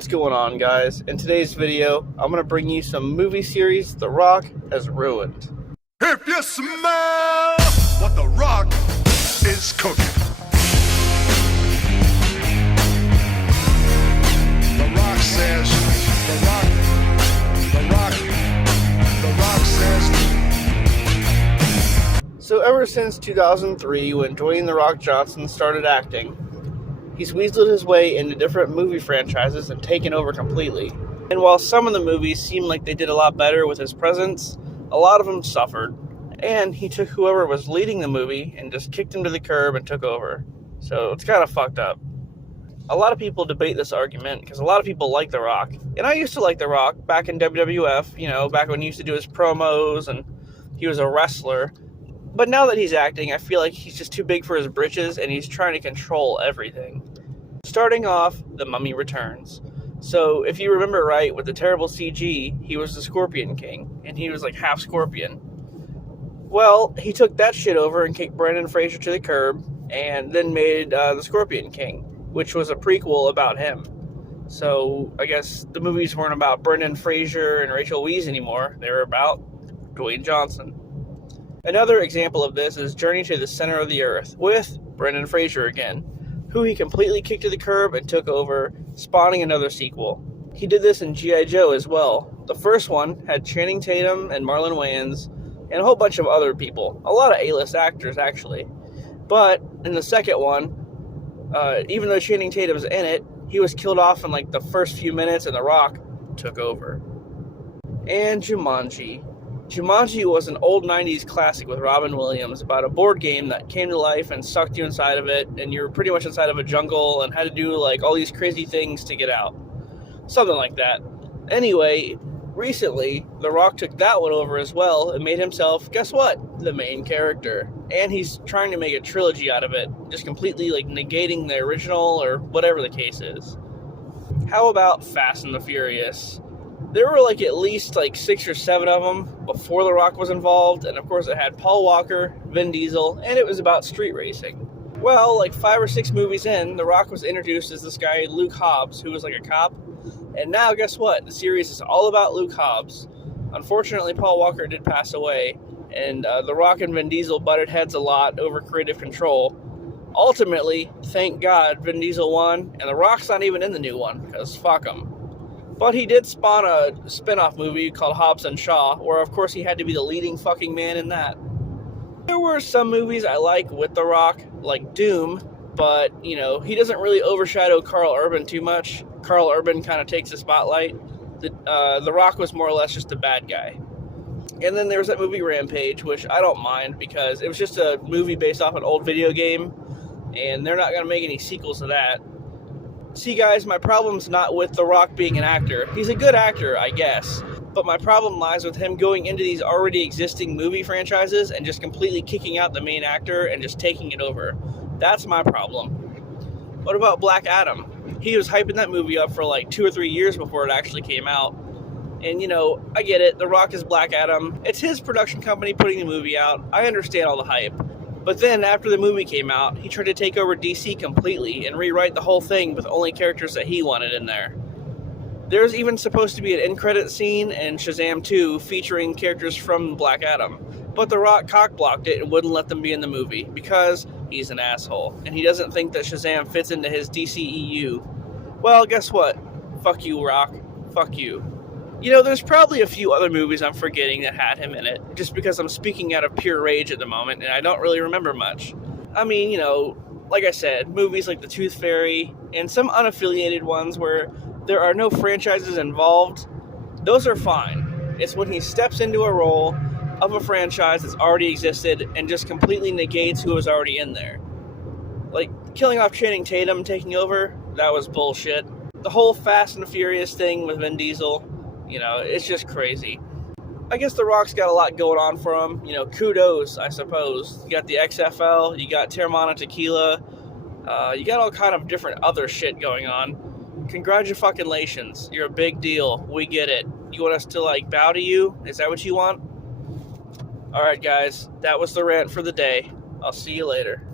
What's going on, guys? In today's video, I'm going to bring you some movie series The Rock has ruined. If you smell what The Rock is cooking. The Rock says, The Rock says. So ever since 2003, when Dwayne "The Rock" Johnson started acting, he's weaseled his way into different movie franchises and taken over completely. And while some of the movies seem like they did a lot better with his presence, a lot of them suffered. And he took whoever was leading the movie and just kicked him to the curb and took over. So it's kind of fucked up. A lot of people debate this argument because a lot of people like The Rock. And I used to like The Rock back in WWF, back when he used to do his promos and he was a wrestler. But now that he's acting, I feel like he's just too big for his britches and he's trying to control everything. Starting off, The Mummy Returns. So, if you remember right, with the terrible CG, he was the Scorpion King, and he was like half scorpion. Well, he took that shit over and kicked Brendan Fraser to the curb, and then made the Scorpion King, which was a prequel about him. So, I guess the movies weren't about Brendan Fraser and Rachel Weisz anymore, they were about Dwayne Johnson. Another example of this is Journey to the Center of the Earth, with Brendan Fraser again, who he completely kicked to the curb and took over, spawning another sequel. He did this in G.I. Joe as well. The first one had Channing Tatum and Marlon Wayans, and a whole bunch of other people. A lot of A-list actors, actually. But in the second one, even though Channing Tatum's in it, he was killed off in like the first few minutes and The Rock took over. And Jumanji. Jumanji was an old 90s classic with Robin Williams about a board game that came to life and sucked you inside of it, and you were pretty much inside of a jungle and had to do like all these crazy things to get out. Something like that. Anyway, recently, The Rock took that one over as well and made himself, guess what? The main character. And he's trying to make a trilogy out of it, just completely like negating the original or whatever the case is. How about Fast and the Furious? There were like at least like 6 or 7 of them before The Rock was involved, and of course it had Paul Walker, Vin Diesel, and it was about street racing. Well, like 5 or 6 movies in, The Rock was introduced as this guy Luke Hobbs, who was like a cop, and now guess what? The series is all about Luke Hobbs. Unfortunately, Paul Walker did pass away, and The Rock and Vin Diesel butted heads a lot over creative control. Ultimately, thank God, Vin Diesel won, and The Rock's not even in the new one, because fuck him. But he did spawn a spin-off movie called Hobbs and Shaw, where of course he had to be the leading fucking man in that. There were some movies I like with The Rock, like Doom, but, he doesn't really overshadow Karl Urban too much. Karl Urban kind of takes the spotlight. The Rock was more or less just a bad guy. And then there was that movie Rampage, which I don't mind because it was just a movie based off an old video game, and they're not going to make any sequels to that. See, guys, my problem's not with The Rock being an actor. He's a good actor, I guess. But my problem lies with him going into these already existing movie franchises and just completely kicking out the main actor and just taking it over. That's my problem. What about Black Adam? He was hyping that movie up for like 2 or 3 years before it actually came out. And, I get it. The Rock is Black Adam. It's his production company putting the movie out. I understand all the hype. But then, after the movie came out, he tried to take over DC completely and rewrite the whole thing with only characters that he wanted in there. There's even supposed to be an end-credit scene in Shazam 2 featuring characters from Black Adam. But The Rock cock-blocked it and wouldn't let them be in the movie because he's an asshole. And he doesn't think that Shazam fits into his DCEU. Well, guess what? Fuck you, Rock. Fuck you. There's probably a few other movies I'm forgetting that had him in it, just because I'm speaking out of pure rage at the moment, and I don't really remember much. I mean, like I said, movies like The Tooth Fairy, and some unaffiliated ones where there are no franchises involved, those are fine. It's when he steps into a role of a franchise that's already existed and just completely negates who was already in there. Like, killing off Channing Tatum taking over, that was bullshit. The whole Fast and the Furious thing with Vin Diesel, it's just crazy. I guess The Rock's got a lot going on for him. Kudos, I suppose. You got the XFL, you got Terramana Tequila, you got all kind of different other shit going on. Congratulations. You're a big deal. We get it. You want us to, bow to you? Is that what you want? Alright, guys. That was the rant for the day. I'll see you later.